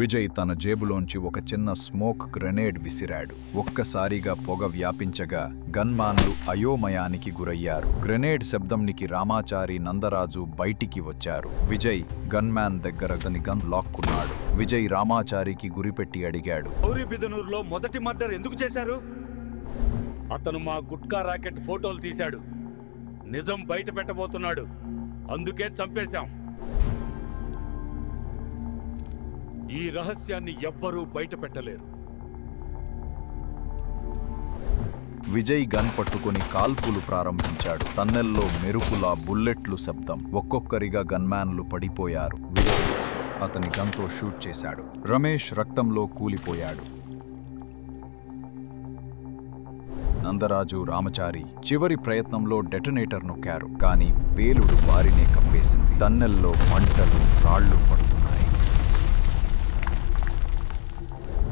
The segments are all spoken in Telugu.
విజయ్ తన జేబులోంచి ఒక చిన్న స్మోక్ గ్రెనేడ్ విసిరాడు. ఒక్కసారిగా పొగ వ్యాపించగా గన్మాన్లు అయోమయానికి గురయ్యారు. గ్రెనేడ్ శబ్దంనికి రామాచారి, నందరాజు బయటికి వచ్చారు. విజయ్ గన్మ్యాన్ దగ్గర గన్ లాక్కున్నాడు. విజయ్ రామాచారికి గురిపెట్టి అడిగాడు, గౌరీబిదనూరులో మొదటి మర్డర్ ఎందుకు చేశారు? అతను మా గుట్కా రాకెట్ ఫోటోలు తీశాడు. నిజం బయట పెట్టబోతున్నాడు, అందుకే చంపేశాం. ఈ రహస్యాన్ని ఎవ్వరూ బయట పెట్టలేరు. విజయ్ గన్ పట్టుకుని కాల్పులు ప్రారంభించాడు. టన్నెల్లో మెరుపులా బుల్లెట్లు శబ్దం. ఒక్కొక్కరిగా గన్మ్యాన్లు పడిపోయారు. విజయ్ అతని గన్తో షూట్ చేశాడు. రమేష్ రక్తంలో కూలిపోయాడు. నందరాజు, రామచారి చివరి ప్రయత్నంలో డెటనేటర్ నొక్కారు. కానీ పేలుడు వారినే కప్పేసింది. టన్నెల్లో మంటలు, రాళ్లు పడుతున్నాయి.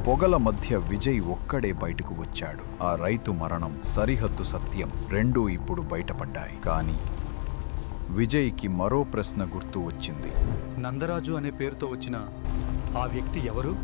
పొగల మధ్య విజయ్ ఒక్కడే బయటకు వచ్చాడు. ఆ రైతు మరణం, సరిహద్దు సత్యం రెండూ ఇప్పుడు బయటపడ్డాయి. కానీ విజయ్కి మరో ప్రశ్న గుర్తు వచ్చింది. నందరాజు అనే పేరుతో వచ్చిన ఆ వ్యక్తి ఎవరు?